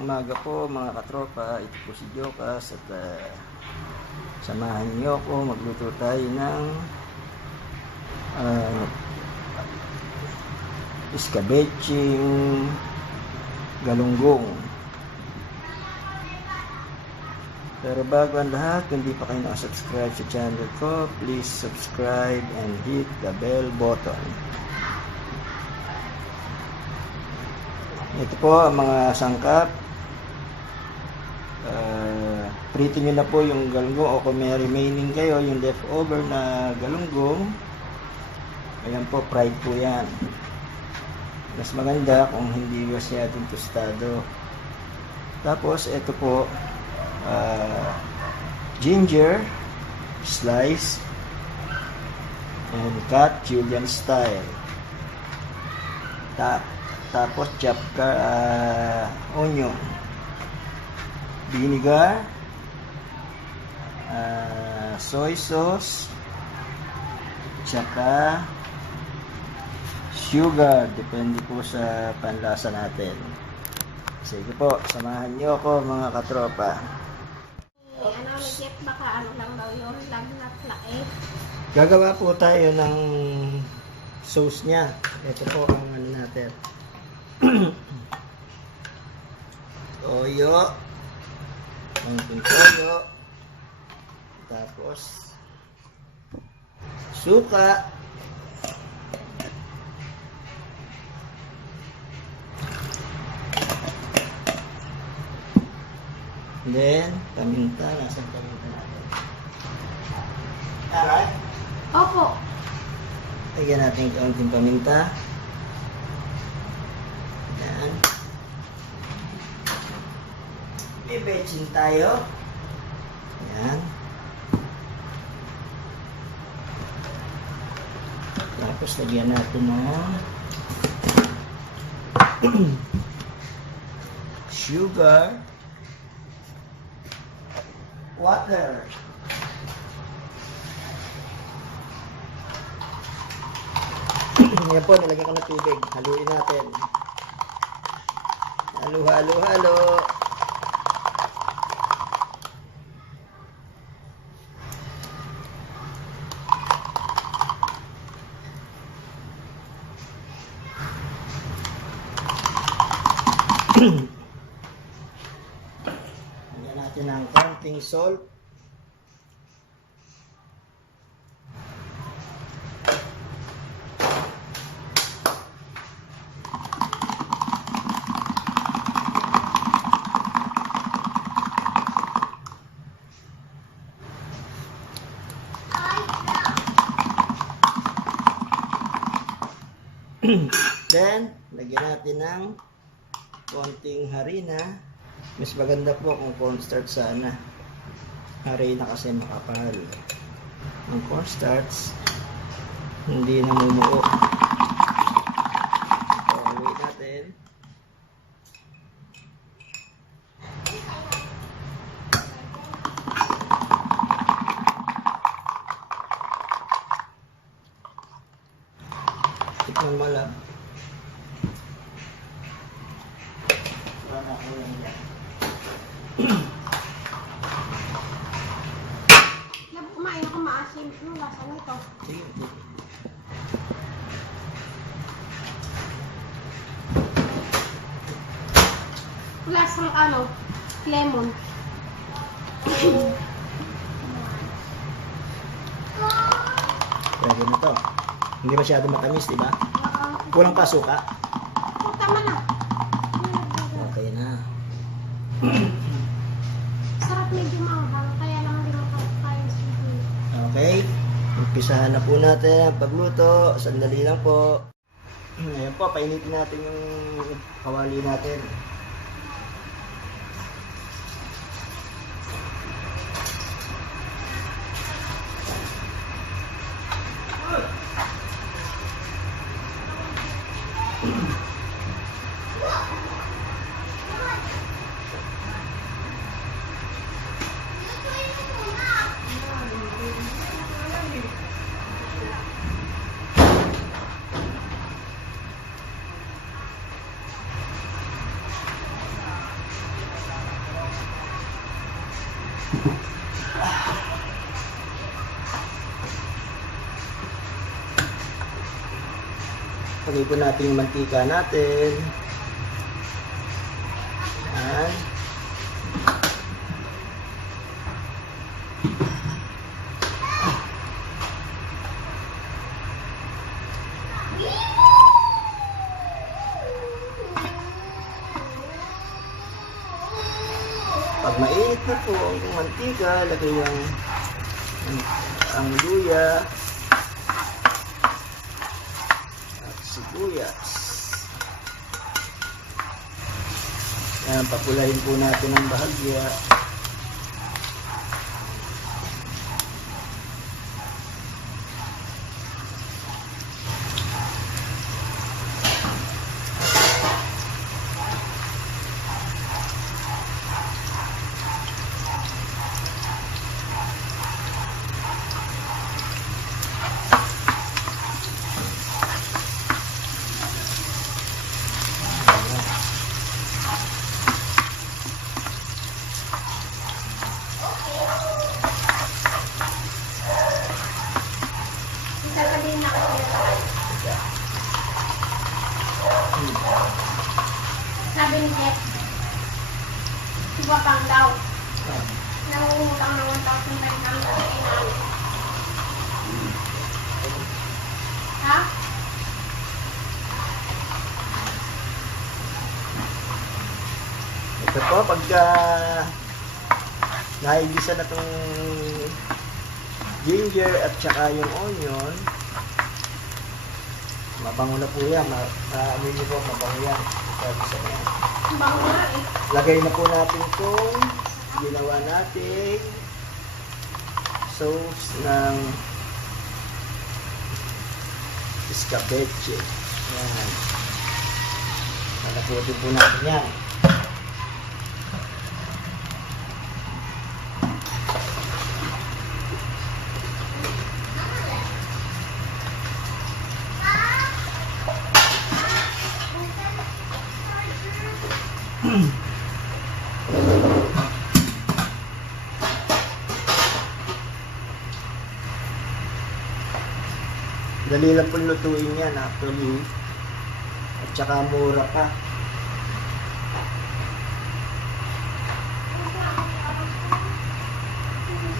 umaga po mga katropa, ito po si Jokas at samahan niyo ako, magluto tayo ng iskabetsing galunggong. Pero bago ang lahat, kung di pa kayo nakasubscribe sa channel ko, please subscribe and hit the bell button. Ito po ang mga sangkap. Prito nyo na po yung galunggong o kung may remaining kayo, yung leftover na galunggong. Ayan po, fried po yan. Mas maganda kung hindi masyadong tostado. Tapos ito po, ginger slice and cut julienne style. Tapos chop onion, vinegar, soy sauce, tsaka sugar, depende po sa panlasa natin. Sige po, samahan niyo ako mga katropa. Ano, Jeff, baka ano lang daw yun, lagnat-lait. Gagawa po tayo ng sauce niya. Ito po ang ano natin. Toyo. Konting toyo. Tapos suka. Then, paminta. Nasaan paminta natin? Alright. Opo. Lagyan natin kaunting paminta. Yan. Bibetsin tayo. Yan. Tapos lagyan natin ng sugar, water. Yan po, nilagyan ko ng tubig. Haluin natin. Halo, halo, halo. Lagyan natin ng konting salt. Then, lagyan natin ng konting harina. Mas maganda po kung cornstarch sana. Harina kasi makapal. Ang cornstarch, hindi namumuo. So, haluin natin. Tikman mo lang. Kumain ako maasim. Ano lasa nito? Sige. Lasang ano? Lemon. Pwede na to. Hindi masyado matamis, di ba? Kulang pa suka. Tama na. Okay na. Sarap medyo maanghang. Kaya lang hindi makakain sa video. Okay. Umpisahan na po natin ang pagluto. Sandali lang po. Ayan po, painitin natin yung kawali natin. Lagay po natin yung mantika natin. Yan. Pag mainit na po ang mantika, lagay ang luya at sibuyas. Yan, papulahin po natin ang bahagya. Sasabihin na ako sabi ni Jeff, pang daw. Nangungutang ng 1,500 kay nanay. Ha? Ito po, pagka naigisa na itong ginger at saka yung onion, mabango na po yan. Maamoy niyo po, mabango yan. Pagkagisa na yan. Bango na eh. Lagay na po natin itong ginawa natin sauce ng escabeche. Yan. Nalaputin po natin yan. Dali lang po lutuin yan actually. At saka mura pa.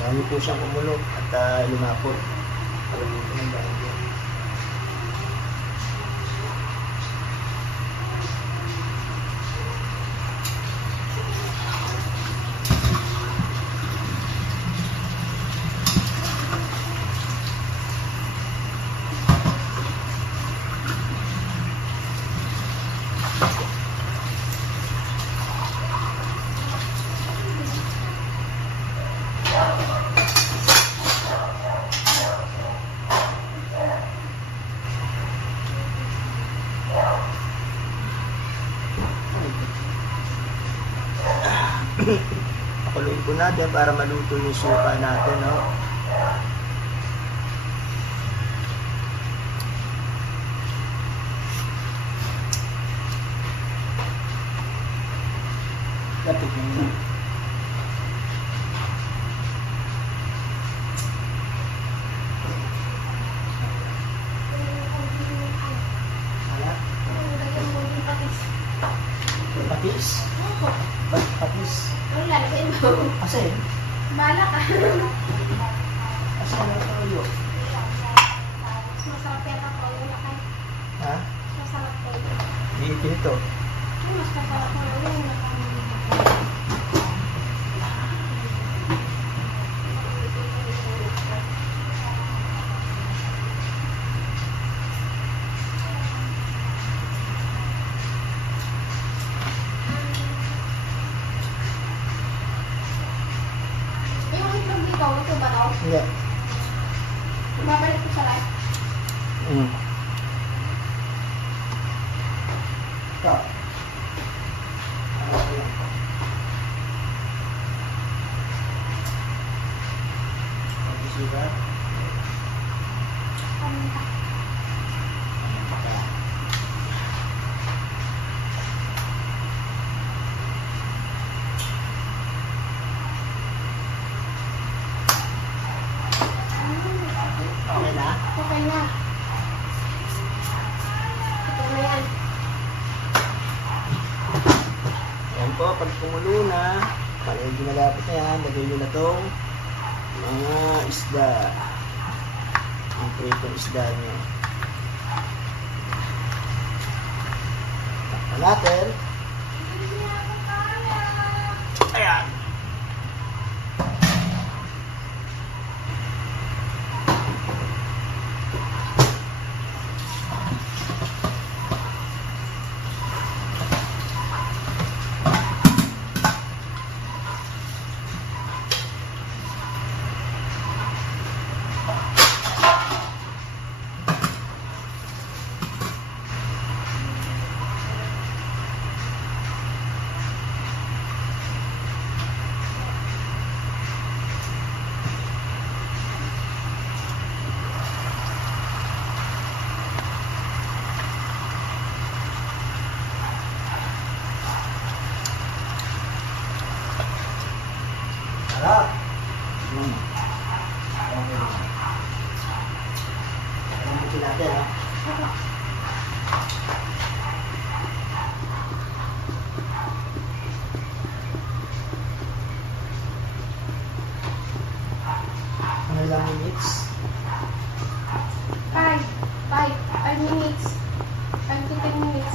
Marami po siyang umulog at lumapot. Alam mo po ng dahil yan. Pakuluin po natin para maluto yung suka natin, no? Lapit na yun. Wala? Patis? Ba't patis? Ang lalagay mo. Kasi? Bala ka. Kasi ano tayo? Mas masarap yata po yung lakay. Ha? Mas masarap po yun. Iipin ito. Mas masarap po yung lakay. Yung itlog dito, ito ba daw? Hindi. Babalik ko sa live. Ito. Sugar. Paminta. Okay na. Okay na yan. Ayan po, pag kumulo na, medyo malapit na yan, lagay nyo na itong mga isda. Ang pritong isda nyo. Takpan natin. Ayan. Sarap. Okay. Ayan natin, ha? Ano lang minutes? 5 minutes. 5 to 10 minutes.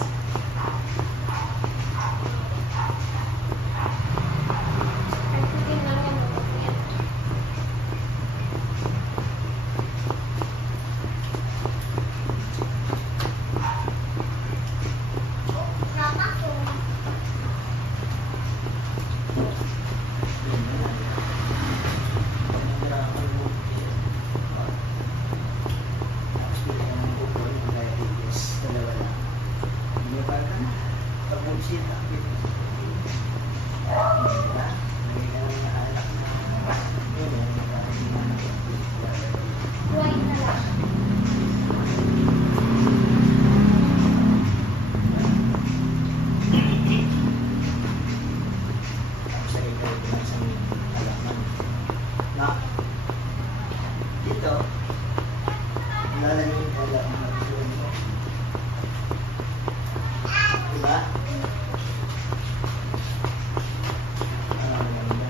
Dito, lalagyan yung wala ang magsuwan mo. Diba? Ano ang ganda?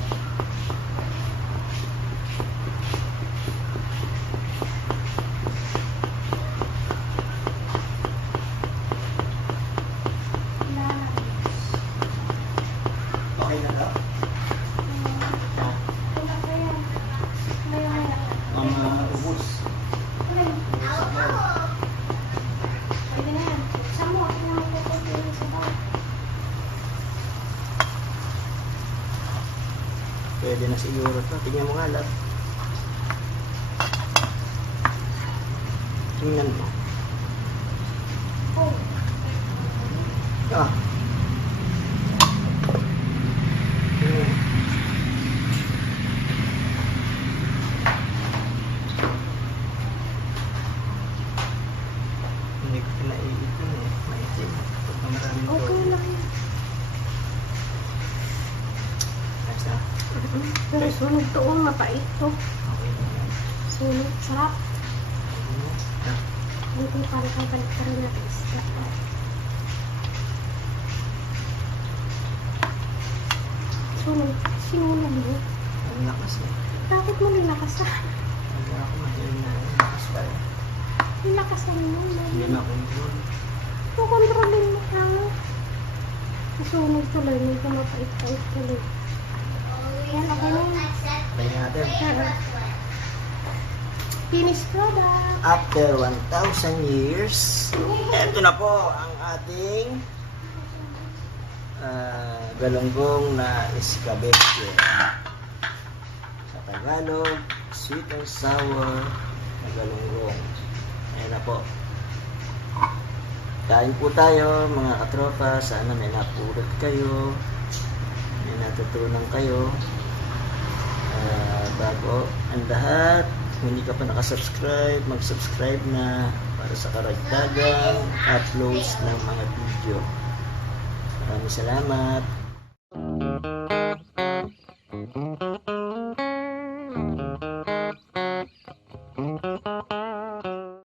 Okay na daw? Mga ubus. Pwede na yan. Buksan mo. Ako na magpupunta sa bawah. Pwede na siguro ito. Tingnan mo nga lahat. Tingnan mo. Oh. Ah. Hindi ko pinaiitin eh. Maitim. Pag maraming Okay toyo. lang yan. Ayos na. Pero sunog to. Mapait to. Okay na yan. Sunog. Sarap. Ah. Hindi para kang balik-balik na isda. Sunog. Sinunog mo. Ang lakas eh. Bakit mo nilakasan? Hindi ako mahilig na rin. Lakas pa rin. Nilakasan mo. Hindi makontrol. Kukontrolin mo lang. Sunog tuloy. Medyo mapait-pait tuloy. Yan. Okay na yan. Try natin. Finished product. After 1,000 years, eto na po ang ating galunggong na escabeche. Sa Tagalog, sweet and sour na galunggong. Ayan na po. Kain po tayo mga katropa. Sana may napulot kayo. May natutunan kayo. Bago ang lahat, kung hindi ka pa nakasubscribe, mag-subscribe na para sa karagdagang uploads ng mga video. Maraming salamat.